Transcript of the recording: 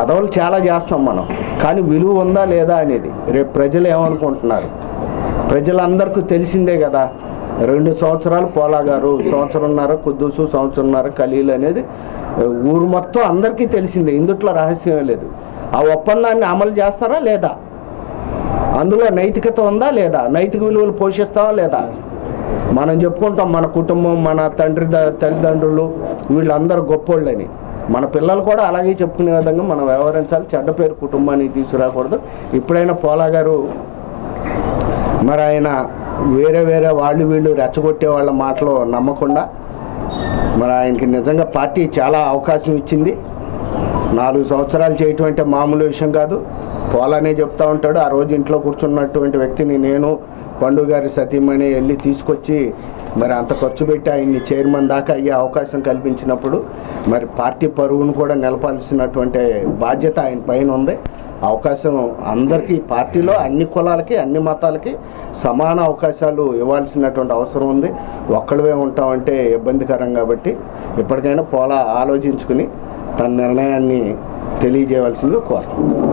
పదవులు చాలా చేస్తాం మనం. కానీ విలువ ఉందా లేదా అనేది. రేపు ప్రజలు ఏమనుకుంటున్నారు? ప్రజలందరికీ తెలిసిందే కదా రెండు సంవత్సరాలు పోలా గారు సంవత్సరంన్నర కుద్దుసు సంవత్సరంన్నర ఖలీలు అనేది ఊరు మొత్తం అందరికీ తెలిసిందే ఇందుట్లో రహస్యమే లేదు. ఆ ఒప్పందాన్ని అమలు చేస్తారా లేదా? అందులో నైతికత ఉందా లేదా? నైతిక విలువలు పోషిస్తావా లేదా? మనం చెప్పుకుంటాం మన కుటుంబం మన తండ్రి తల్లిదండ్రులు వీళ్ళందరూ గొప్పోళ్ళని. మన పిల్లలు కూడా అలాగే చెప్పుకునే విధంగా మనం వ్యవహరించాలి. చెడ్డ పేరు కుటుంబానికి తీసుకురాకూడదు. ఇప్పుడైనా పోలా గారు మరి ఆయన వేరే వేరే వాళ్ళు వీళ్ళు రెచ్చగొట్టే వాళ్ళ మాటలు నమ్మకుండా మరి ఆయనకి నిజంగా పార్టీ చాలా అవకాశం ఇచ్చింది. నాలుగు సంవత్సరాలు చేయటం అంటే మామూలు విషయం కాదు. పోలానే చెప్తా ఉంటాడు. ఆ రోజు ఇంట్లో కూర్చున్నటువంటి వ్యక్తిని నేను పండు గారి సతీమణి వెళ్ళి తీసుకొచ్చి మరి అంత ఖర్చు పెట్టి ఆయన్ని చైర్మన్ దాకా అయ్యే అవకాశం కల్పించినప్పుడు మరి పార్టీ పరువును కూడా నిలపాల్సినటువంటి బాధ్యత ఆయన పైన ఉంది. అవకాశం అందరికీ పార్టీలో అన్ని కులాలకి అన్ని మతాలకి సమాన అవకాశాలు ఇవ్వాల్సినటువంటి అవసరం ఉంది. ఒక్కడవే ఉంటామంటే ఇబ్బందికరం కాబట్టి ఇప్పటికైనా పోలా ఆలోచించుకుని తన నిర్ణయాన్ని తెలియజేయవలసిందిగా కోరుతున్నాను